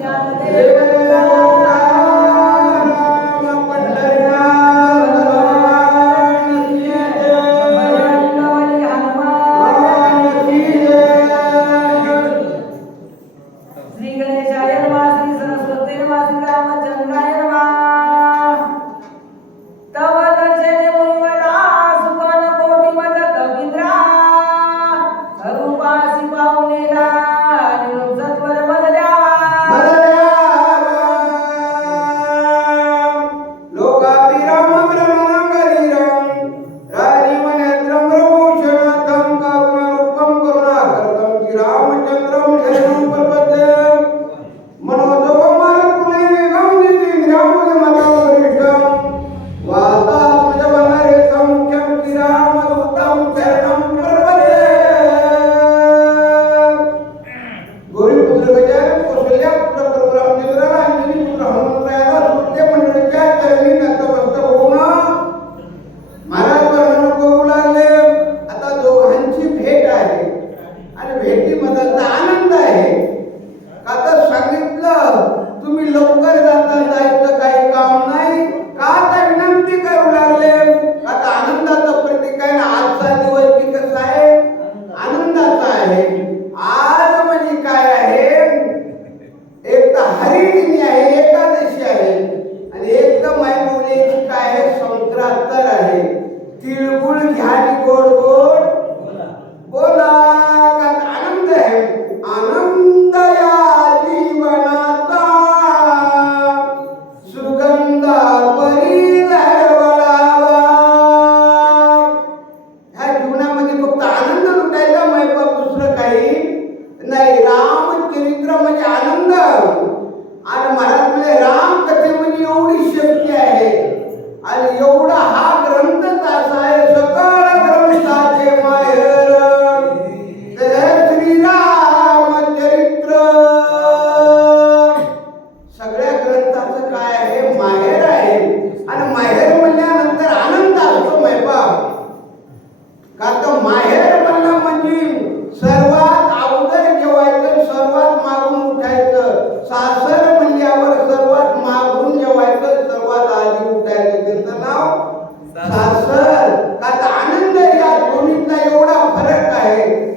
Yeah. तर त्याचा आनंद या दोन्हीतला एवढा फरक आहे.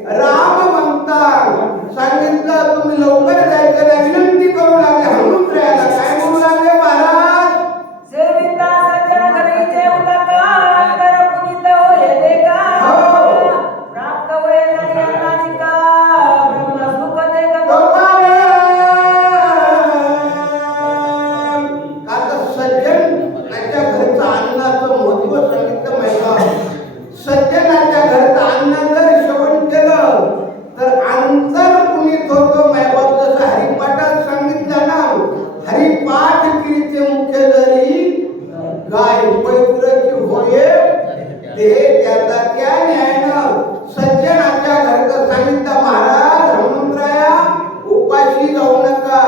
कधी जाऊ नका.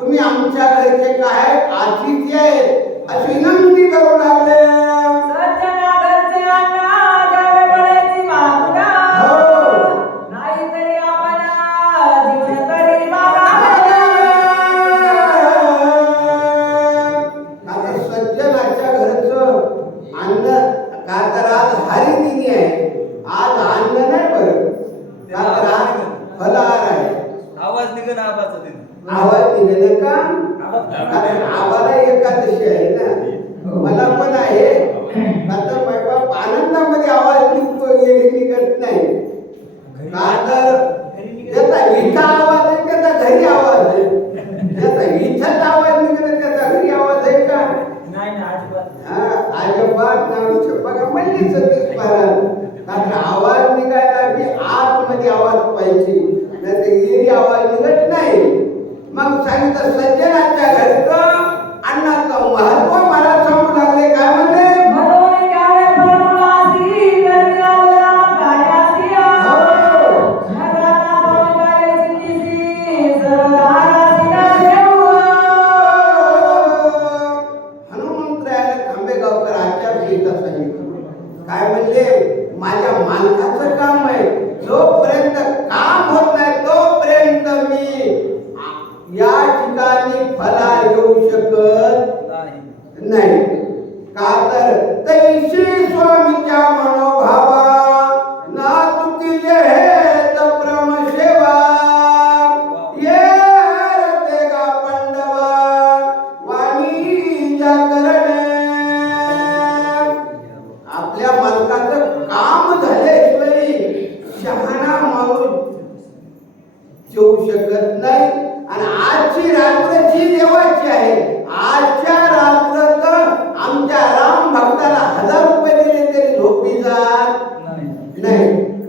तुम्ही आमच्या घरचे काय आधीचे आहेत. अशी विनंती करू लागले. बघा म्हणली सतीश महाराज कारण आवाज निघायला की आतमध्ये आवाज पाहिजे नाही आवाज निघत नाही. मग सांगितलं सज्जनाच्या घरी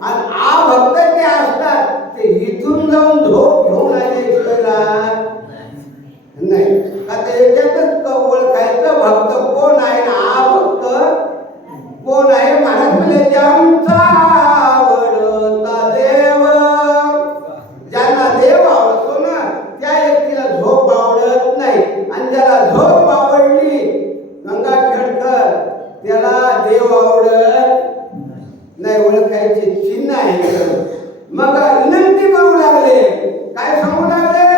आणि आ भक्त ते असतात ते इथून जाऊन झोप घेऊन आले ईश्वरला नाही. आता याच्यातच ओळखायचं? भक्त कोण आहे? ना आ भक्त. कोण आहे? महाराज म्हणजे ज्यांचा आवडता देव. ज्यांना देव आवडतो ना त्या व्यक्तीला झोप आवडत नाही. आणि ज्याला झोप आवडली गंगाखेडकर त्याला देव आवडत नाही ओळखायचे चिन्ह आहे. मग विनंती करू लागले. काय सांगू लागले?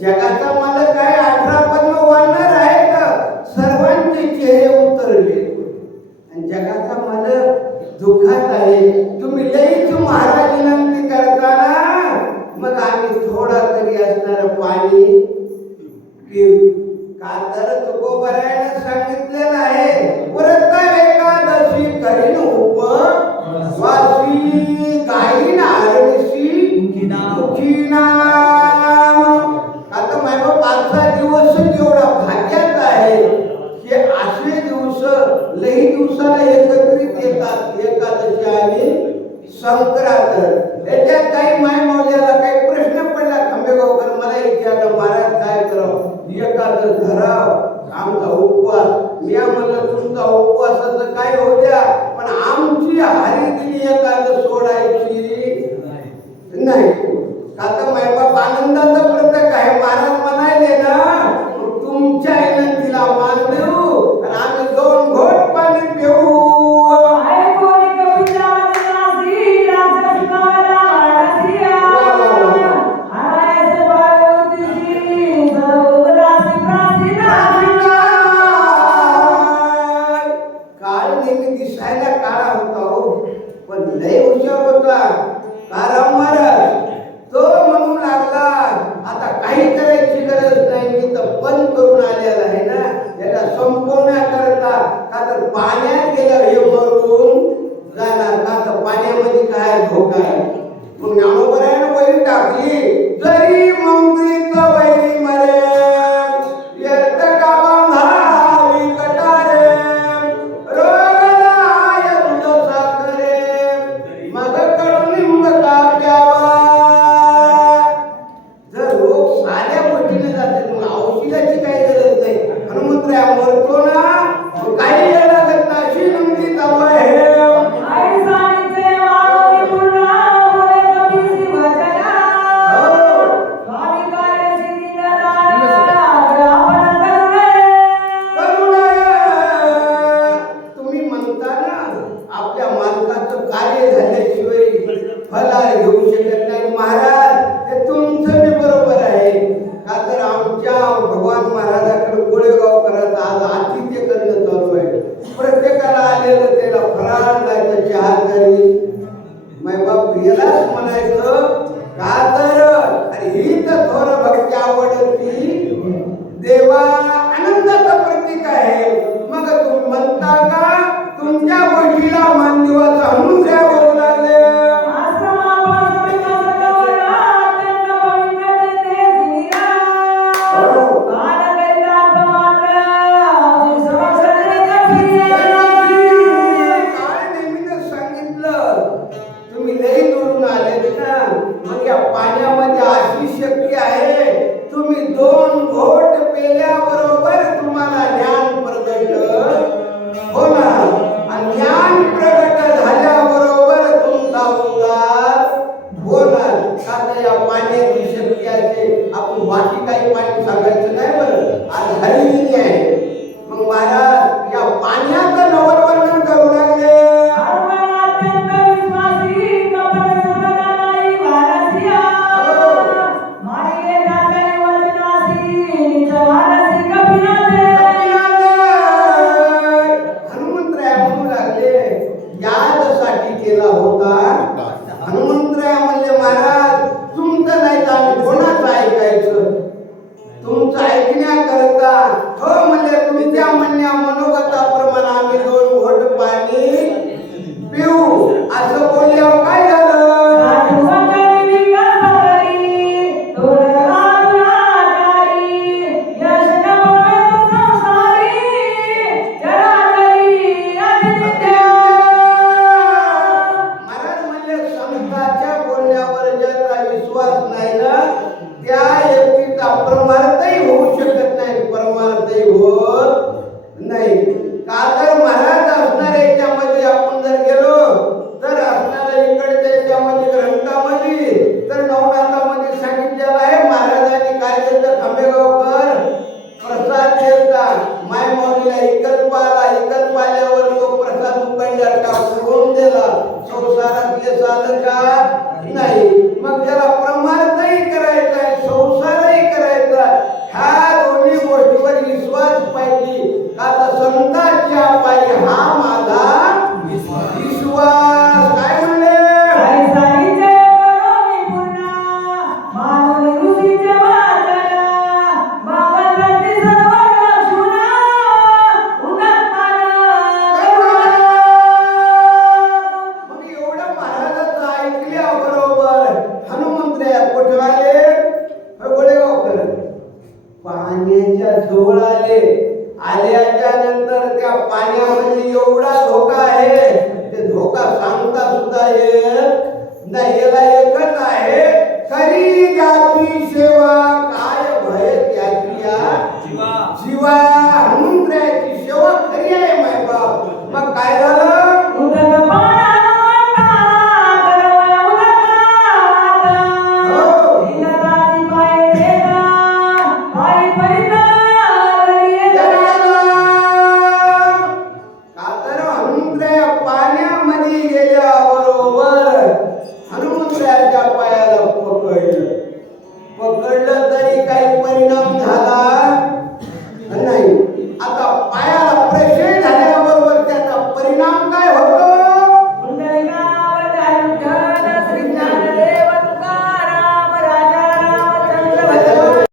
Si acá estamos a la लई दिवसाला एकत्रित येतात. एकादशी आणि संक्रांत. याच्यात काही माय मौल्याला काही प्रश्न पडला. खांबेगावकर मला विचारलं महाराज काय करावं? एकादश धराव. आमचा उपवास. मी म्हणलं तुमचा उपवासाचं काय होत्या पण आमची हरी दिली एकादश त्याची हात धरली मैबाप हिलाच म्हणायचं का तर? आणि हीच थोर भक्ती आवडत आपण बाकी काही पाठी सांगायचं नाही बरं. आज हरिणी आहे. एवढा धोका आहे